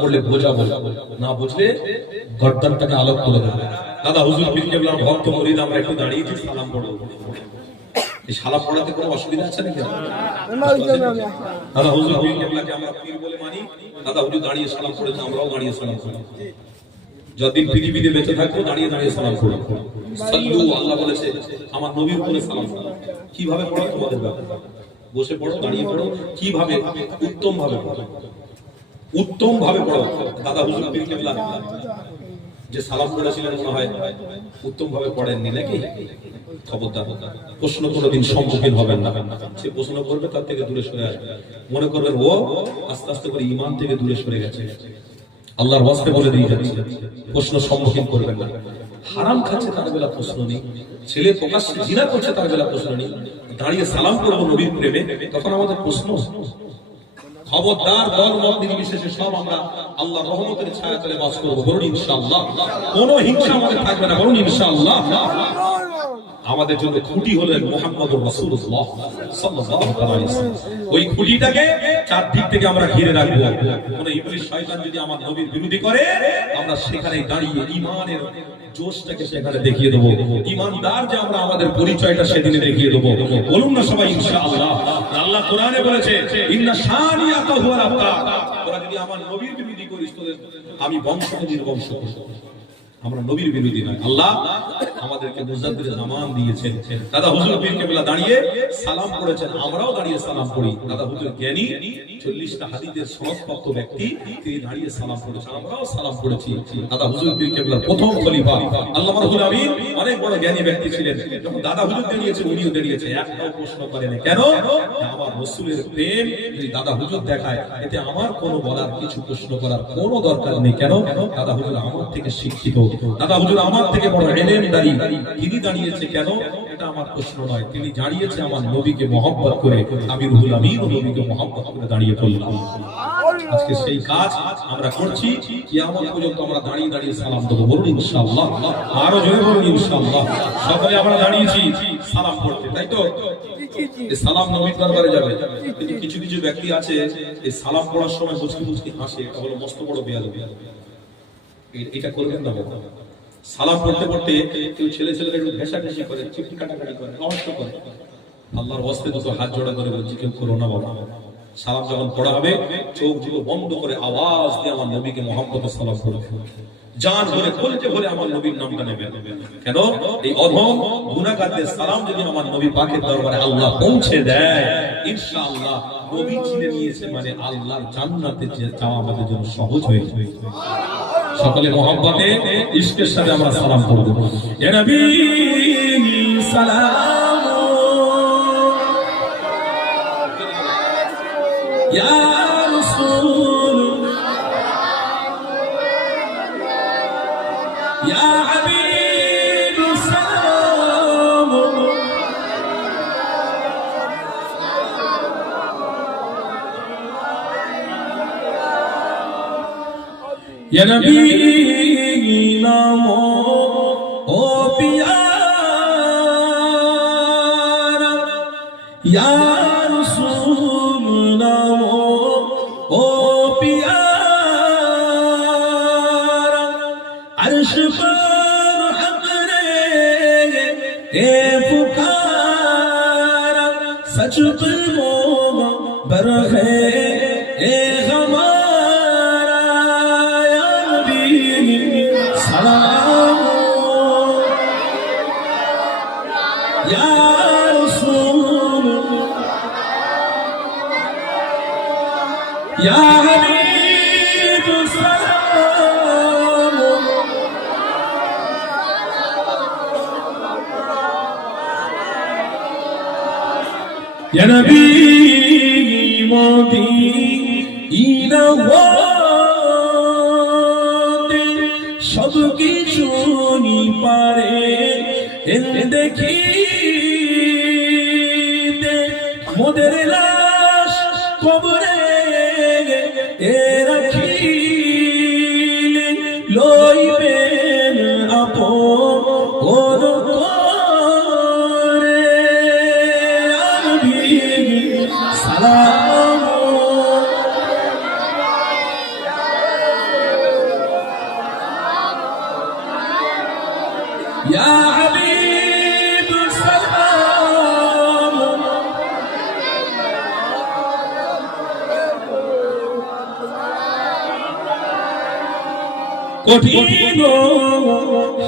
পড়লে না বুঝলে গর্দানটাকে আলোক দেবে। দাদা, হুজুর কেবলা ভক্ত মরিদ, আমরা একটু সালাম এই সালাম পড়াতে কোনো অসুবিধা আছে নাকি? দাদা, হুজুর কেবলাকে আমরা পীর বলে মানি। দাদা, হুজুর, দাঁড়িয়ে সালাম পড়েছে আমরাও দাঁড়িয়ে সালাম করি যতদিন পৃথিবীতে বেঁচে থাকব, দাঁড়িয়ে দাঁড়িয়ে সালাম করো সাল্লু, আল্লাহ বলেছে, আমার নবীর উপরে সালাম কীভাবে পড়া তোমাদের ব্যাপার বসে পড়ো, দাঁড়িয়ে পড়ো, কীভাবে? উত্তম ভাবে পড়ো। উত্তম ভাবে পড়ো। দাদা হুজুর পীর কেবলা যে সালাম করেছিলেন মনে হয় উত্তম ভাবে পড়েননি নাকি? খবরদার। প্রশ্ন কোনোদিন সম্মুখীন হবেন না। সে প্রশ্ন করবে, তার থেকে দূরে সরে আসবে। মনে করবেন, ও আস্তে আস্তে করে ইমান থেকে দূরে সরে গেছে। আল্লাহর ওয়াস্তে বলে দিয়ে যাচ্ছে। প্রশ্ন সম্মুখীন করবেন না। হারাম খাচ্ছে তার বেলা প্রশ্ন নেই ছেলে প্রকাশ জিনা করছে তার বেলা প্রশ্ন নেই দাঁড়িয়ে সালাম করব নবীর প্রেমে, তখন আমাদের প্রশ্ন। খবরদার দল মত নির্বিশেষে সব আমরা আল্লাহ রহমতের ছায়া তলে বাস করব। বলুন ইনশাআল্লাহ। কোন হিংসা আমাদের থাকবে না, বলুন ইনশাআল্লাহ। আমাদের জন্য খুঁটি হলেন মোহাম্মদ ওয়াসাল্লাম। ওই খুঁটিটাকে চারদিক থেকে আমরা ঘিরে রাখব। কোন ইবলিস শয়তান যদি আমার নবীর বিরোধী করে, আমরা সেখানে দাঁড়িয়ে সেখানে দেখিয়ে দেবো। বলুন না সবাই বলেছে যদি আমার করিস আমি বংশ নির্বংশ করব। আমরা নবীর বিরোধী নয়। আল্লাহ আমাদেরকে মুজাদ্দিদ জামান দিয়েছেন। দাদা হুজুর পীর কেবলা দাঁড়িয়ে সালাম করেছেন আমরাও দাঁড়িয়ে সালাম করি দাদা হুজুর জ্ঞানী, চল্লিশটা হাদিসের সনদপ্রাপ্ত ব্যক্তি, তিনি দাঁড়িয়ে সালাম করেছেন আমরাও সালাম করেছি দাদা হুজুর পীর কেবলার প্রথম খলিফা। আল্লাহ রহুল আমিন অনেক বড় জ্ঞানী ব্যক্তি ছিলেন। যখন দাদা হুজুর দাঁড়িয়েছে উনিও দাঁড়িয়েছে একটাও প্রশ্ন করেন কেন? আমার রসুলের প্রেম যদি দাদা হুজুর দেখায়, এতে আমার কোনো বলার, কিছু প্রশ্ন করার কোনো দরকার নেই। কেন? দাদা হুজুর আমার থেকে শিক্ষিত। দাদা, হুজুর, আমার থেকে বড় এলেম দাঁড়ি তিনি দাঁড়িয়েছে কেন? এটা আমার প্রশ্ন নয়। তিনি দাঁড়িয়েছে আমার নবীকে মহব্বত করে আমি রুহুল আমিন নবীকে মহব্বত করে দাঁড়িয়ে পড়লাম। আজকে সেই কাজ আমরা করছি। পর্যন্ত আমরা দাঁড়িয়ে দাঁড়িয়ে সালাম দেবো বলুন আরও জোরে বলুন আমরা দাঁড়িয়েছি সালাম তাই তো? সালাম নবীর দরবারে যাবে। কিন্তু কিছু কিছু ব্যক্তি আছে, এই সালাম পড়ার সময় মুচকি মুচকি হাসে, এটা হলো মস্ত বড় বেয়াল এটা করবেন না বাবা সালাম পড়তে পড়তে কেউ ছেলে ছেলেরা একটু ঘেঁষাঘেঁষি করে, চিপটি কাটাকাটি করে, নষ্ট করে। আল্লাহর ওয়াস্তে দুটো হাত জোড়া করে বলছি, কেউ করো না বাবা। সালাম যখন পড়া হবে, চোখ দুটো বন্ধ করে আওয়াজ দিয়ে আমার নবীকে মোহাম্মদ সালাম করবে জান খুলতে ভরে আমার নবীর নামটা কেন? এই অধম সালাম যদি আমার নবী পাকের দরবারে আল্লাহ পৌঁছে দেয় নবী চিনে নিয়েছে মানে জান্নাতে যাওয়া আমাদের জন্য সহজ হয়ে যাবে। সকলে মহব্বতে ইশকের সাথে আমরা সালাম করব। ইয়া নবী সালাম। ইয়া রাসূল। یا نبی نامو او پیار یا رسول نام او پیار عرش پر حق رے اے پکار سچ پر يا نبي মদিনা হতে সব কিছু পারে দেখি Yeah. কঠিন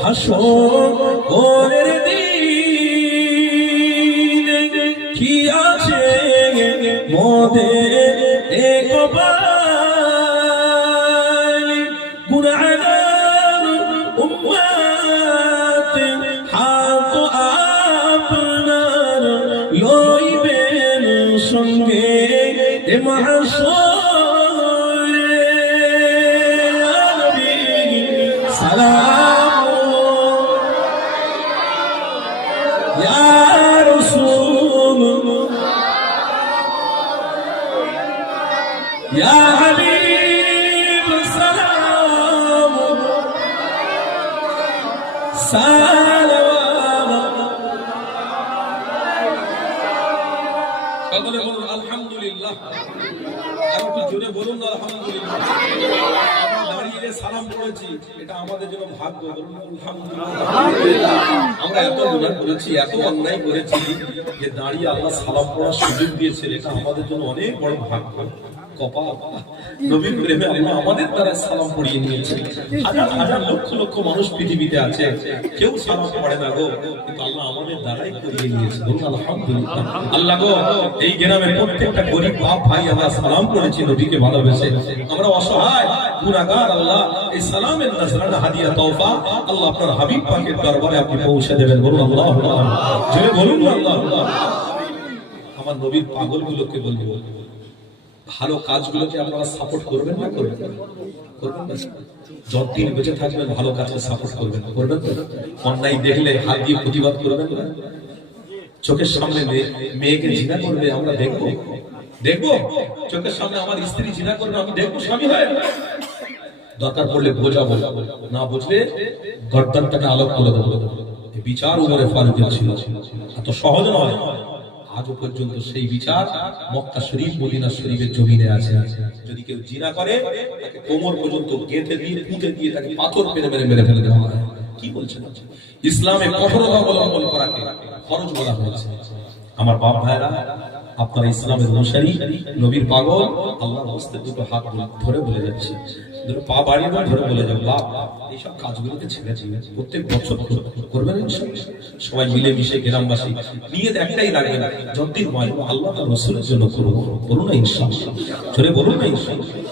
হাসরের দিন কি আছে মোদের এক সকলে বলুন, আলহামদুলিল্লাহ। আর একটু আমরা দাঁড়িয়ে সালাম পড়েছি এটা আমাদের জন্য ভাগ্য আমরা এত করেছি, এত অন্যায় করেছি যে দাঁড়িয়ে আল্লাহ সালাম পড়ার সুযোগ দিয়েছেন, এটা আমাদের জন্য অনেক বড় ভাগ্য। কপাল। নবীর প্রেমে আল্লাহ আপনার হাবিব আপনি পৌঁছে দেবেন। বলুন, আল্লাহ বলুন আমার নবীর পাগলগুলোকে বলব। ভালো কাজগুলোকে আপনারা সাপোর্ট করবেন না করবেন যতদিন বেঁচে থাকবেন, ভালো কাজকে সাপোর্ট করবেন করবেন? অন্যায় দেখলে হাত দিয়ে প্রতিবাদ করবেন না? চোখের সামনে মেয়েকে জিনা করবে, আমরা দেখব। দেখব? চোখের সামনে আমার স্ত্রী জিনা করবে, আমি দেখব স্বামী হয়। দরকার পড়লে বোঝাবো। না বুঝলে গর্দানটাকে আলোক করে দেবো। বিচার উপরে ফারুকের ছিল। এত সহজ নয়। আজও পর্যন্ত সেই বিচার মক্কা শরীফ, মদিনা শরীফের জমিনে আছে। যদি কেউ জিনা করে, তাকে কোমর পর্যন্ত গেঁথে দিয়ে, পুঁতে দিয়ে তাকে পাথর মেরে মেরে মেরে ফেলে দেওয়া হয়। কি বলছেন ইসলামে কঠোরতা অবলম্বন করাকে খরচ বলা হয়েছে। আমার বাপ ভাইরা আপনারা ইসলামের অনুসারী, নবীর পাগল আল্লাহ হস্তে দুটো হাত ধরে বলে যাচ্ছে। দুটো পা বাড়িয়ে ধরে বলে যাব এইসব প্রত্যেক বছর সবাই আল্লাহ রসুলের জন্য করব বলুন না ইনশাআল্লাহ। ধরে বলুন না ইনশাআল্লাহ।